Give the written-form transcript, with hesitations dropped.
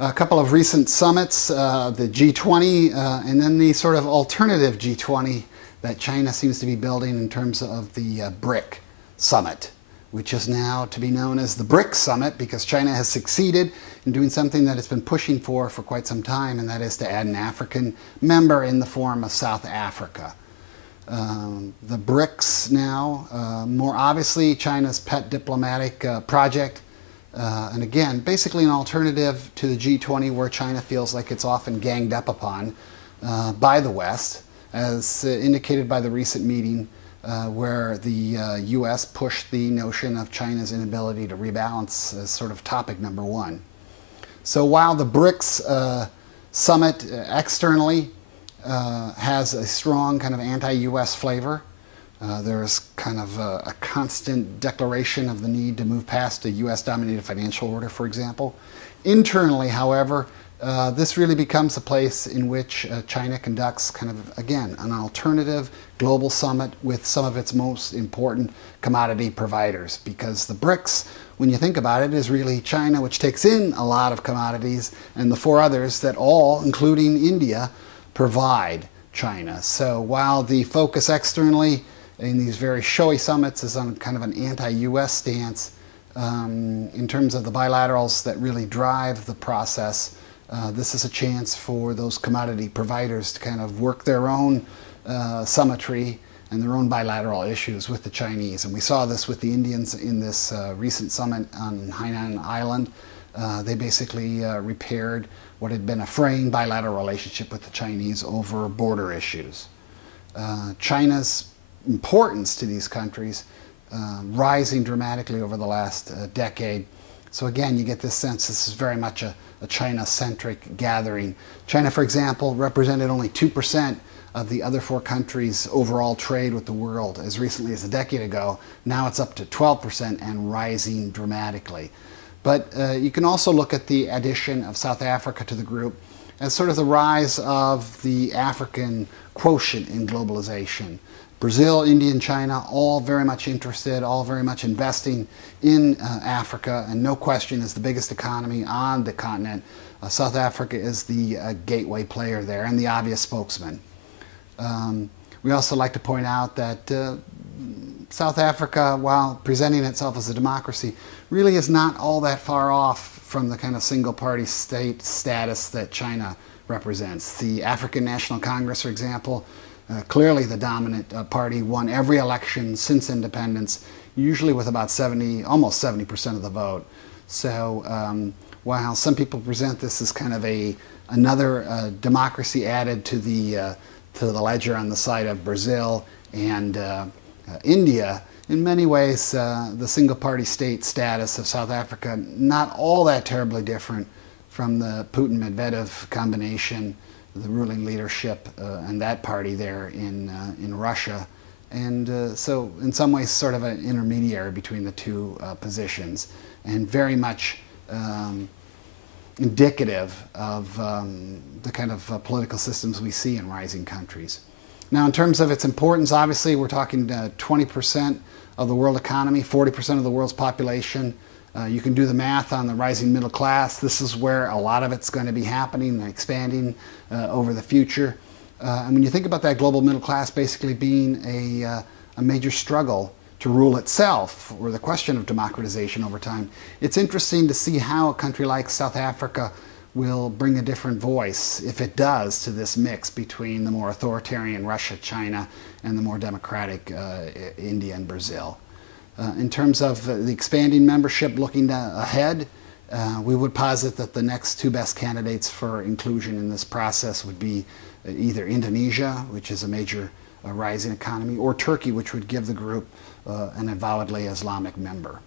A couple of recent summits, the G20 and then the sort of alternative G20 that China seems to be building in terms of the BRIC summit, which is now to be known as the BRICS summit because China has succeeded in doing something that it's been pushing for quite some time, and that is to add an African member in the form of South Africa. The BRICS now, more obviously China's pet diplomatic project, and again, basically an alternative to the G20 where China feels like it's often ganged up upon by the West, as indicated by the recent meeting where the U.S. pushed the notion of China's inability to rebalance as sort of topic number one. So while the BRICS summit externally has a strong kind of anti-U.S. flavor, there's kind of a constant declaration of the need to move past a U.S.-dominated financial order, for example. Internally, however, this really becomes a place in which China conducts kind of, again, an alternative global summit with some of its most important commodity providers. Because the BRICS, when you think about it, is really China, which takes in a lot of commodities, and the four others that all, including India, provide China. So while the focus externally in these very showy summits is on kind of an anti-U.S. stance, in terms of the bilaterals that really drive the process, this is a chance for those commodity providers to kind of work their own summitry and their own bilateral issues with the Chinese. And we saw this with the Indians in this recent summit on Hainan Island. They basically repaired what had been a fraying bilateral relationship with the Chinese over border issues. China's importance to these countries rising dramatically over the last decade. So again, you get this sense this is very much a China-centric gathering. China, for example, represented only 2% of the other four countries' overall trade with the world as recently as a decade ago. Now it's up to 12% and rising dramatically. But you can also look at the addition of South Africa to the group as sort of the rise of the African quotient in globalization. Brazil, India, and China, all very much interested, all very much investing in Africa, and no question is the biggest economy on the continent. South Africa is the gateway player there and the obvious spokesman. We also like to point out that South Africa, while presenting itself as a democracy, really is not all that far off from the kind of single-party state status that China represents. The African National Congress, for example, clearly the dominant party, won every election since independence, usually with about almost 70% of the vote. So while some people present this as kind of another democracy added to the ledger on the side of Brazil and India, in many ways the single-party state status of South Africa not all that terribly different from the Putin-Medvedev combination, the ruling leadership and that party there in Russia, and so in some ways sort of an intermediary between the two positions, and very much indicative of the kind of political systems we see in rising countries. Now, in terms of its importance, obviously we're talking 20% of the world economy, 40% of the world's population. You can do the math on the rising middle class. This is where a lot of it's going to be happening and expanding over the future. And when you think about that global middle class basically being a major struggle to rule itself, or the question of democratization over time, it's interesting to see how a country like South Africa will bring a different voice, if it does, to this mix between the more authoritarian Russia, China, and the more democratic India and Brazil. In terms of the expanding membership looking ahead, we would posit that the next two best candidates for inclusion in this process would be either Indonesia, which is a major rising economy, or Turkey, which would give the group an avowedly Islamic member.